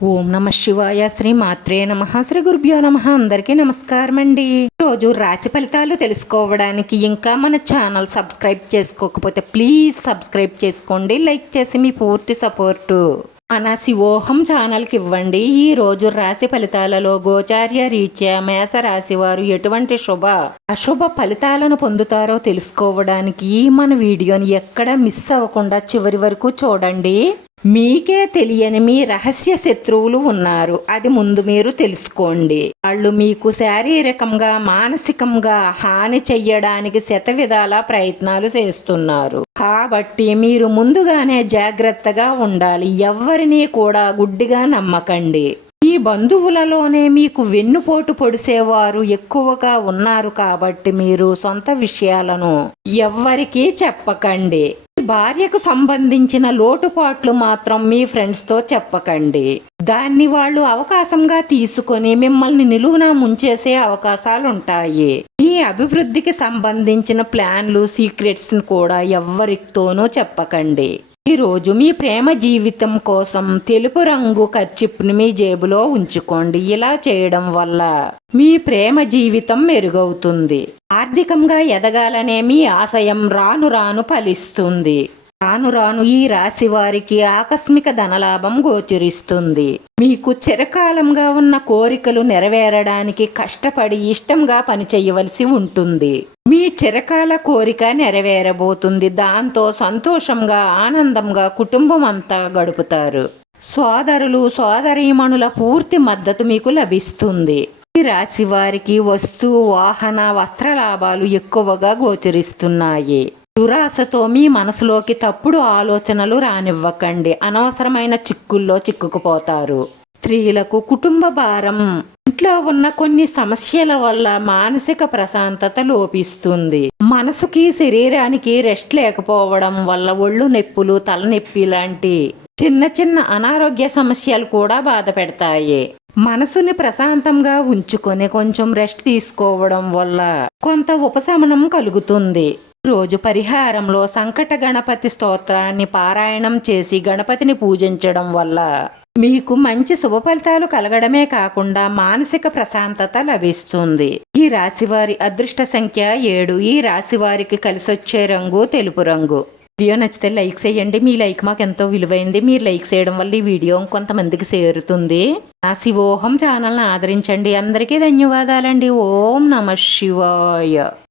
ఓం నమ శివాయ శ్రీ మాత్రే నమ. శ్రీ గురుభ్యో నమ. అందరికీ నమస్కారం అండి రోజు రాశి ఫలితాలు తెలుసుకోవడానికి ఇంకా మన ఛానల్ సబ్స్క్రైబ్ చేసుకోకపోతే ప్లీజ్ సబ్స్క్రైబ్ చేసుకోండి. లైక్ చేసి మీ పూర్తి సపోర్టు. మన శివోహం ఛానల్కి ఇవ్వండి. ఈ రోజు రాశి ఫలితాలలో గోచార్య రీత్యా మేష రాశి వారు ఎటువంటి శుభ అశుభ ఫలితాలను పొందుతారో తెలుసుకోవడానికి మన వీడియోని ఎక్కడ మిస్ అవ్వకుండా చివరి వరకు చూడండి. మీకే తెలియని మీ రహస్య శత్రువులు ఉన్నారు. అది ముందు మీరు తెలుసుకోండి. వాళ్ళు మీకు శారీరకంగా మానసికంగా హాని చెయ్యడానికి శత విధాల ప్రయత్నాలు చేస్తున్నారు. కాబట్టి మీరు ముందుగానే జాగ్రత్తగా ఉండాలి. ఎవరిని కూడా గుడ్డిగా నమ్మకండి. మీ బంధువులలోనే మీకు వెన్నుపోటు పొడిసేవారు ఎక్కువగా ఉన్నారు కాబట్టి మీరు సొంత విషయాలను ఎవ్వరికీ చెప్పకండి. భార్యకు సంబంధించిన లోటుపాట్లు మాత్రం మీ ఫ్రెండ్స్తో చెప్పకండి. దాన్ని వాళ్ళు అవకాశంగా తీసుకొని మిమ్మల్ని నిలువున ముంచేసే అవకాశాలుంటాయి. మీ అభివృద్ధికి సంబంధించిన ప్లాన్లు సీక్రెట్స్ని కూడా ఎవ్వరితోనూ చెప్పకండి. ప్రతిరోజు మీ ప్రేమ జీవితం కోసం తెలుపు రంగు కర్చిప్ని మీ జేబులో ఉంచుకోండి. ఇలా చేయడం వల్ల మీ ప్రేమ జీవితం మెరుగవుతుంది. ఆర్థికంగా ఎదగాలనే మీ ఆశయం రాను రాను ఫలిస్తుంది. రాను రాను ఈ రాశి వారికి ఆకస్మిక ధనలాభం గోచరిస్తుంది. మీకు చిరకాలంగా ఉన్న కోరికలు నెరవేరడానికి కష్టపడి ఇష్టంగా పనిచేయవలసి ఉంటుంది. మీ చిరకాల కోరిక నెరవేరబోతుంది. దాంతో సంతోషంగా ఆనందంగా కుటుంబం అంతా గడుపుతారు. సోదరులు సోదరీమణుల పూర్తి మద్దతు మీకు లభిస్తుంది. ఈ రాశి వారికి వస్తు వాహన వస్త్ర లాభాలు ఎక్కువగా గోచరిస్తున్నాయి. దురాశతో మీ మనసులోకి తప్పుడు ఆలోచనలు రానివ్వకండి. అనవసరమైన చిక్కుల్లో చిక్కుకుపోతారు. స్త్రీలకు కుటుంబ భారం. ఇంట్లో ఉన్న కొన్ని సమస్యల వల్ల మానసిక ప్రశాంతత లోపిస్తుంది. మనసుకి శరీరానికి రెస్ట్ లేకపోవడం వల్ల ఒళ్ళు నొప్పులు తలనొప్పి లాంటి చిన్న చిన్న అనారోగ్య సమస్యలు కూడా బాధ పెడతాయి. మనసుని ప్రశాంతంగా ఉంచుకొని కొంచెం రెస్ట్ తీసుకోవడం వల్ల కొంత ఉపశమనం కలుగుతుంది. రోజు పరిహారంలో సంకట గణపతి స్తోత్రాన్ని పారాయణం చేసి గణపతిని పూజించడం వల్ల మీకు మంచి శుభ ఫలితాలు కలగడమే కాకుండా మానసిక ప్రశాంతత లభిస్తుంది. ఈ రాశివారి అదృష్ట సంఖ్య ఏడు. ఈ రాశివారికి కలిసొచ్చే రంగు తెలుపు రంగు. వీడియో నచ్చితే లైక్ చేయండి. మీ లైక్ మాకు ఎంతో విలువైంది. మీరు లైక్ చేయడం వల్ల ఈ వీడియో కొంతమందికి చేరుతుంది. నా శివోహం ఛానల్ని ఆదరించండి. అందరికీ ధన్యవాదాలండి. ఓం నమ శివాయ.